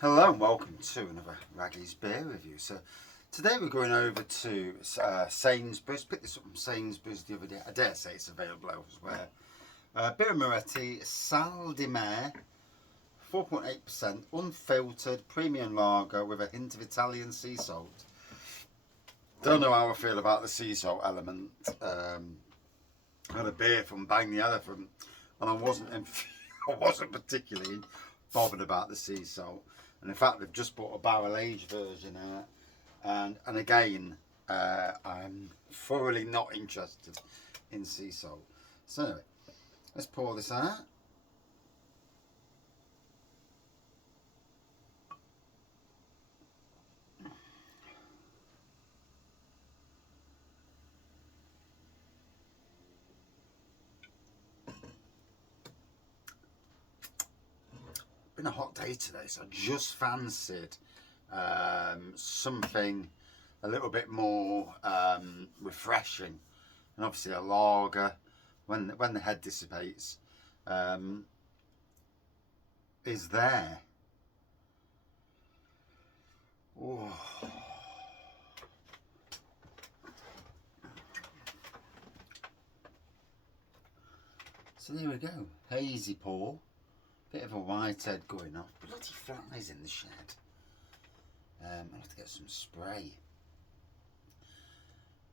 Hello and welcome to another Raggy's Beer Review. So today we're going over to Sainsbury's. Picked this up from Sainsbury's the other day. I dare say it's available elsewhere. Birra Moretti, Sal di Mare, 4.8%, unfiltered, premium lager with a hint of Italian sea salt. Don't know how I feel about the sea salt element. I had a beer from Bang the Elephant and I wasn't particularly bothered about the sea salt. And in fact, they've just bought a barrel aged version out, and again, I'm thoroughly not interested in sea salt. So anyway, let's pour this out. Been a hot day today, so I just fancied something a little bit more refreshing, and obviously a lager when the head dissipates is there. Oh. So there we go, hazy pour. Bit of a white head going off. Bloody flies in the shed. I'll have to get some spray.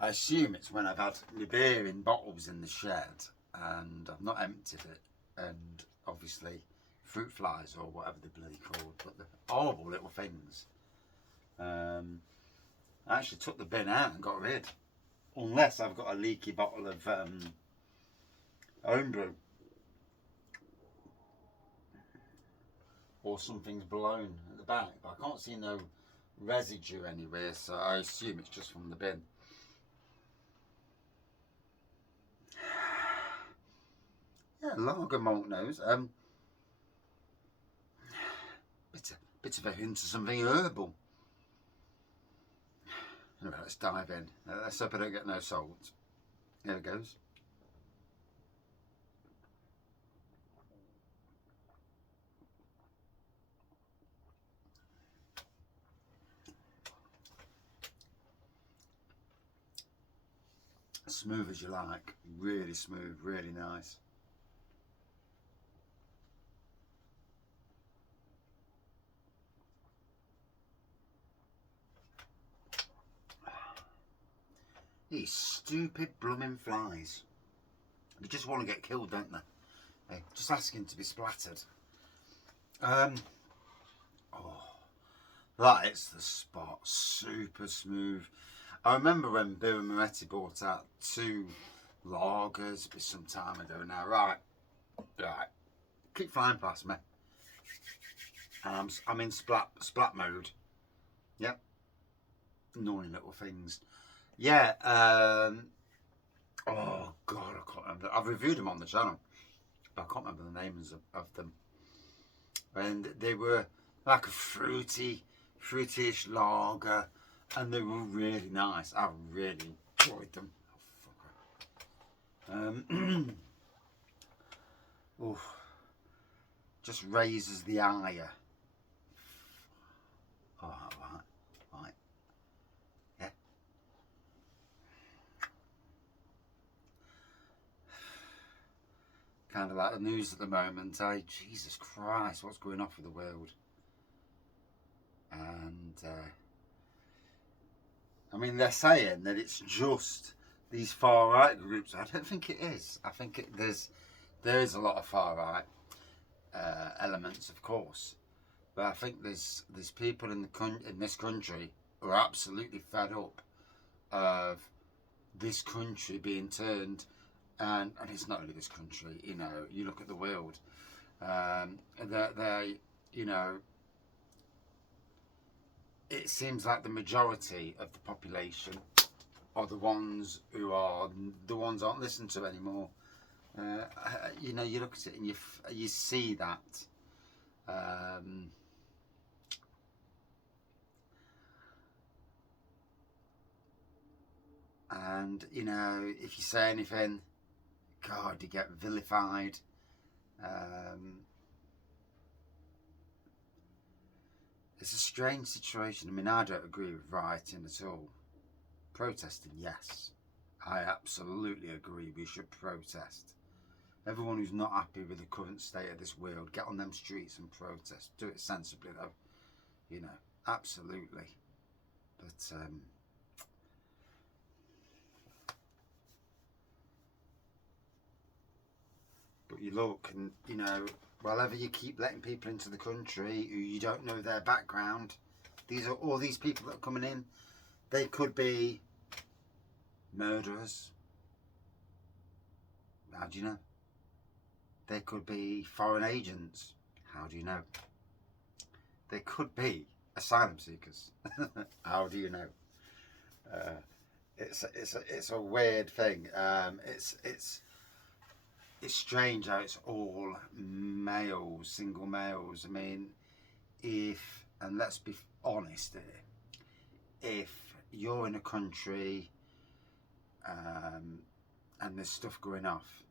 I assume it's when I've had my beer in bottles in the shed and I've not emptied it, and obviously fruit flies or whatever they're bloody called, but they're horrible little things. I actually took the bin out and got rid, unless I've got a leaky bottle of homebrew. Or something's blown at the back, but I can't see no residue anywhere, so I assume it's just from the bin. Yeah, lager malt nose. Bit of a hint of something herbal. Anyway, let's dive in. Let's hope I don't get no salt. Here it goes. Smooth as you like, really smooth, really nice. These stupid blooming flies. They just want to get killed, don't they? Hey, just asking to be splattered. Oh, that is the spot. Super smooth. I remember when Birra Moretti brought out 2 lagers some time ago now. Right, keep flying past me, and I'm in splat mode. Yep, annoying little things. Yeah. Oh God, I can't remember. I've reviewed them on the channel, but I can't remember the names of them. And they were like a fruity-ish lager. And they were really nice. I really enjoyed them. Oh, just raises the ire. Oh, right. Yeah. Kind of like the news at the moment. Jesus Christ, what's going off with the world? And I mean, they're saying that it's just these far right groups. I don't think it is. I think there is a lot of far right elements, of course, but I think there's people in this country who are absolutely fed up of this country being turned, and it's not only this country. You know, you look at the world. They you know. It seems like the majority of the population are the ones aren't listened to anymore. You know, you look at it and you see that. And you know, if you say anything, God, you get vilified. It's a strange situation. I mean, I don't agree with rioting at all. Protesting, yes. I absolutely agree we should protest. Everyone who's not happy with the current state of this world, get on them streets and protest. Do it sensibly though, you know, absolutely. But you look and, you know, wherever you keep letting people into the country who you don't know their background, these are all these people that are coming in, they could be murderers. How do you know? They could be foreign agents. How do you know? They could be asylum seekers. How do you know? It's a weird thing. It's strange how it's all males, single males. I mean, and let's be honest here, if you're in a country and there's stuff going off,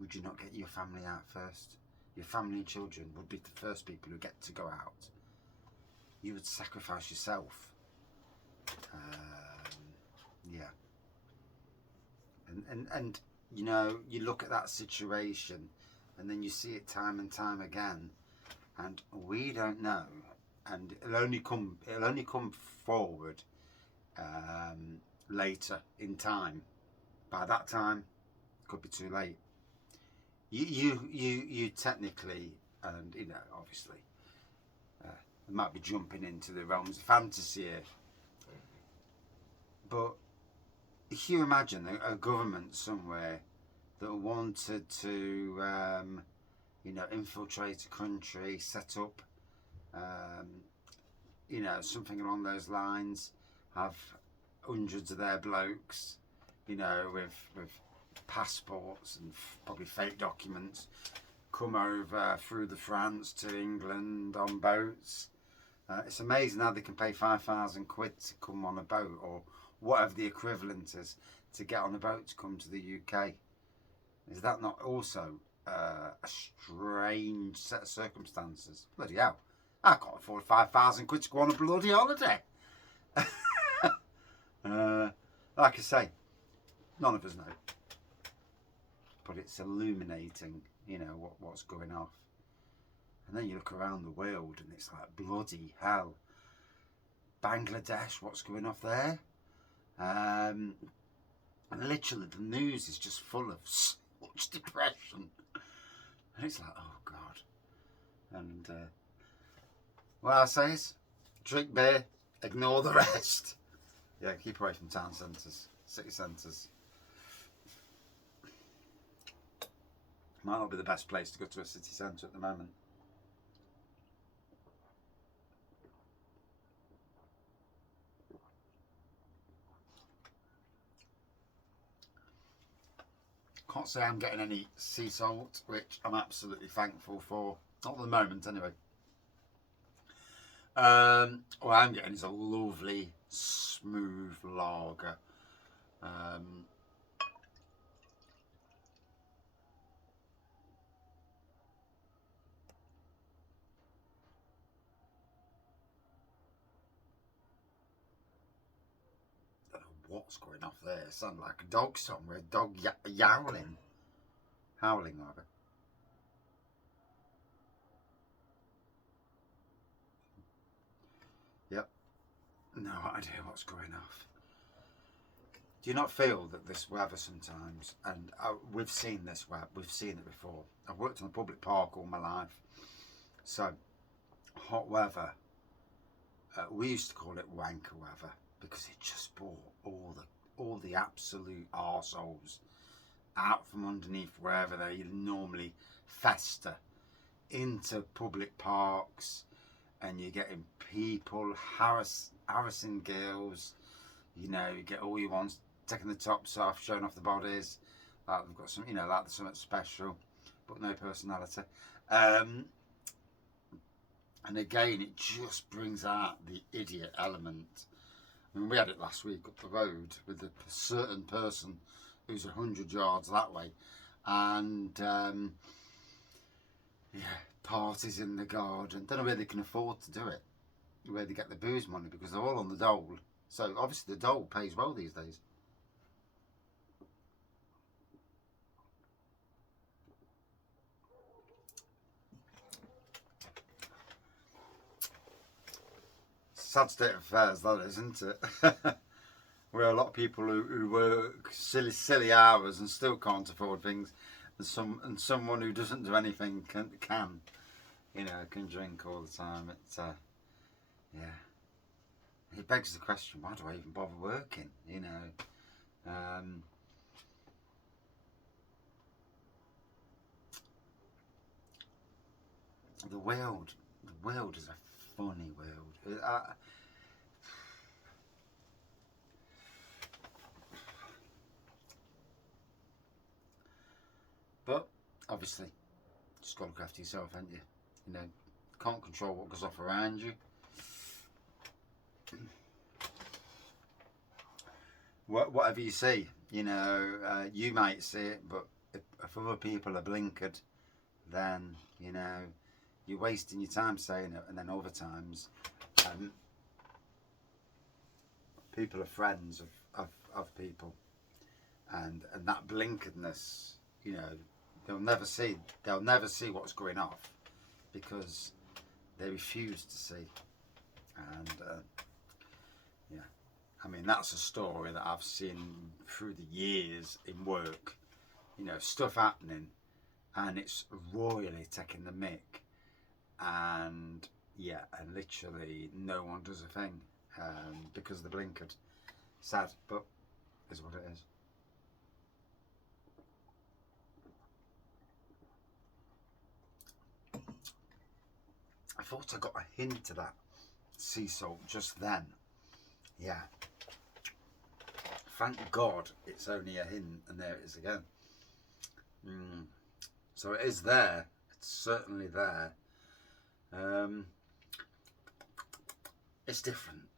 would you not get your family out first? Your family and children would be the first people who get to go out. You would sacrifice yourself. Yeah. And you know, you look at that situation and then you see it time and time again, and we don't know, and it'll only come forward later in time. By that time, it could be too late. You technically, and you know, obviously, it might be jumping into the realms of fantasy here, but if you imagine a government somewhere that wanted to, you know, infiltrate a country, set up, you know, something along those lines, have hundreds of their blokes, you know, with passports and probably fake documents, come over through the France to England on boats. It's amazing how they can pay 5,000 quid to come on a boat, or whatever the equivalent is, to get on a boat to come to the UK. Is that not also a strange set of circumstances? Bloody hell, I can't afford 5,000 quid to go on a bloody holiday. Like I say, none of us know, but it's illuminating, you know, what's going off. And then you look around the world and it's like, bloody hell, Bangladesh, what's going off there? And literally the news is just full of so much depression, and it's like, oh God. And what I say is, drink beer, ignore the rest. Yeah, keep away from town centres, city centres. Might not be the best place to go to a city centre at the moment. Can't say I'm getting any sea salt, which I'm absolutely thankful for. Not at the moment, anyway. What I'm getting is a lovely, smooth lager. What's going off there? It sounded like a dog somewhere. A dog howling, rather. Yep. No idea what's going off. Do you not feel that this weather sometimes, and we've seen this weather, we've seen it before. I've worked in a public park all my life, so hot weather. We used to call it wanker weather because it just brought all the absolute arseholes out from underneath wherever they normally fester into public parks, and you're getting people harassing girls. You know, you get all you want, taking the tops off, showing off the bodies, like they've got some, you know, like there's something special, but no personality. And again, it just brings out the idiot element. I mean, we had it last week up the road with a certain person who's 100 yards that way, and yeah, parties in the garden. Don't know where they can afford to do it, where they get the booze money, because they're all on the dole. So obviously the dole pays well these days. Sad state of affairs, that is, isn't it? Where a lot of people who work silly hours and still can't afford things, and someone who doesn't do anything can can drink all the time. It's yeah. It begs the question: why do I even bother working? The world is a funny world. But obviously, just got to look after yourself, haven't you? Can't control what goes off around you. Whatever you see, you might see it, but if other people are blinkered, then you're wasting your time saying it. And then other times, people are friends of people, and that blinkeredness, they'll never see what's going off, because they refuse to see. And yeah, I mean, that's a story that I've seen through the years in work. Stuff happening, and it's royally taking the mick, and literally no one does a thing, because they're blinkered. Sad, but is what it is. I thought I got a hint of that sea salt just then. Yeah. Thank God it's only a hint, and there it is again. So it is there. It's certainly there. It's different.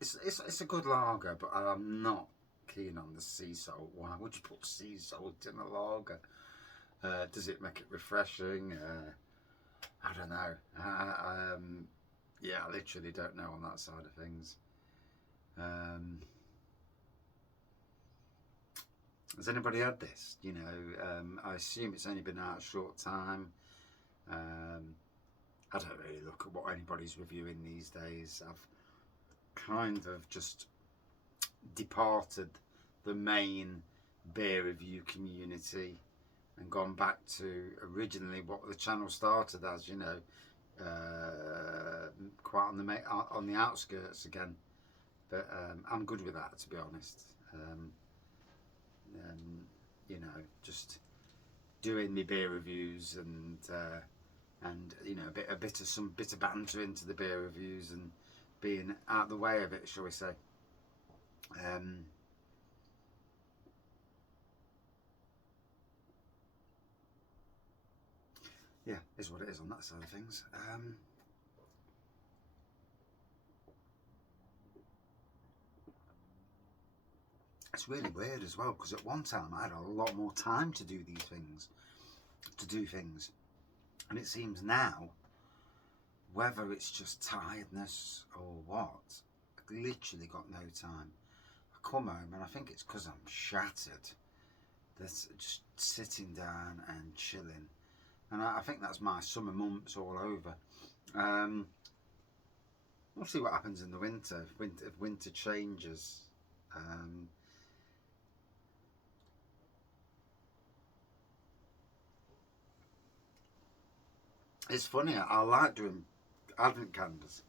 It's a good lager, but I'm not keen on the sea salt. Why would you put sea salt in a lager? Does it make it refreshing? I don't know. I literally don't know on that side of things. Has anybody had this? I assume it's only been out a short time. I don't really look at what anybody's reviewing these days. I've kind of just departed the main beer review community and gone back to originally what the channel started as, quite on the outskirts again. But I'm good with that, to be honest. Just doing my beer reviews and a bit of banter into the beer reviews, and being out the way of it, shall we say. Yeah, is what it is on that side of things. It's really weird as well, because at one time I had a lot more time to do these things, and it seems now, whether it's just tiredness or what, I've literally got no time. I come home and I think it's because I'm shattered, that's just sitting down and chilling, and I think that's my summer months all over. We'll see what happens in the winter, if winter changes. It's funny, I like doing advent calendars,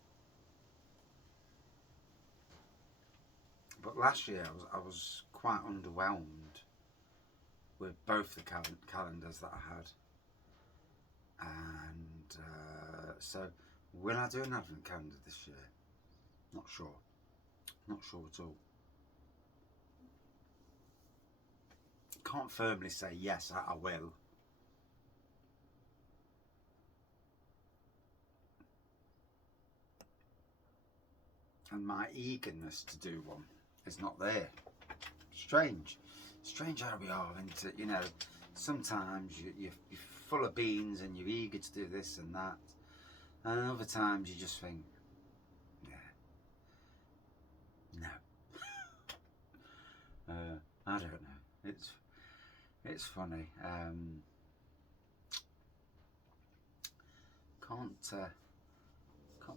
but last year I was quite underwhelmed with both the calendars that I had, and so will I do an advent calendar this year? Not sure at all. Can't firmly say yes, I will. And my eagerness to do one is not there. Strange how we are, isn't it? Sometimes you full of beans and you're eager to do this and that. And other times you just think, yeah, no. I don't know. It's funny. Can't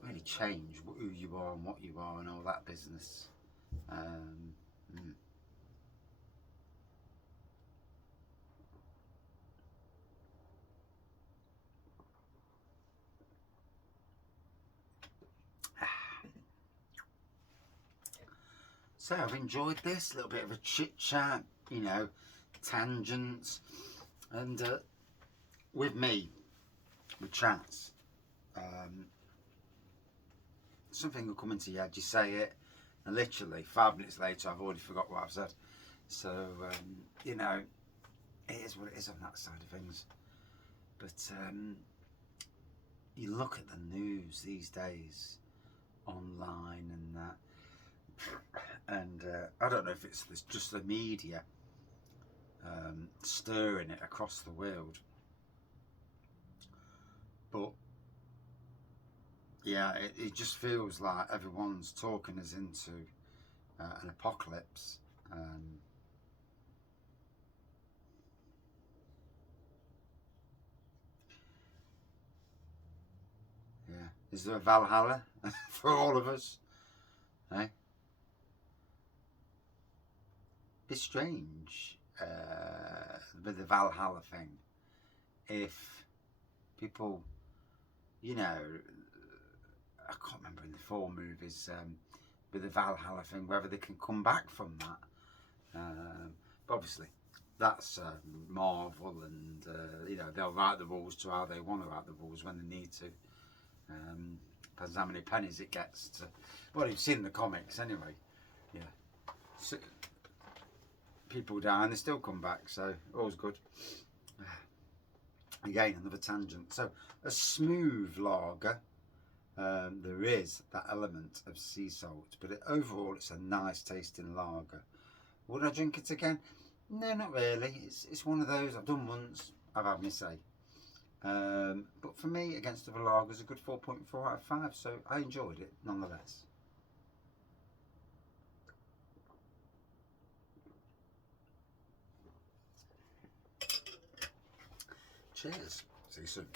really change who you are and what you are and all that business. So I've enjoyed this little bit of a chit chat, you know, tangents, and with me, with chats, something will come into your head, you say it, and literally 5 minutes later I've already forgot what I've said. So you know, it is what it is on that side of things. But you look at the news these days online and that, and I don't know if it's just the media stirring it across the world, but yeah, it just feels like everyone's talking us into an apocalypse. Yeah, is there a Valhalla for all of us? Eh? It's strange with the Valhalla thing. If people, you know, I can't remember in the 4 movies with the Valhalla thing, whether they can come back from that. But obviously, that's Marvel, and you know, they'll write the rules to how they want to write the rules when they need to. Depends how many pennies it gets to. Well, you've seen the comics anyway. Yeah. So, people die and they still come back, so all's good. Again, another tangent. So a smooth lager, there is that element of sea salt, but overall it's a nice tasting lager. Would I drink it again? No, not really. It's one of those I've done once, I've had my say. But for me, against other lagers, a good 4.4 out of 5, so I enjoyed it nonetheless. Cheers. See you soon.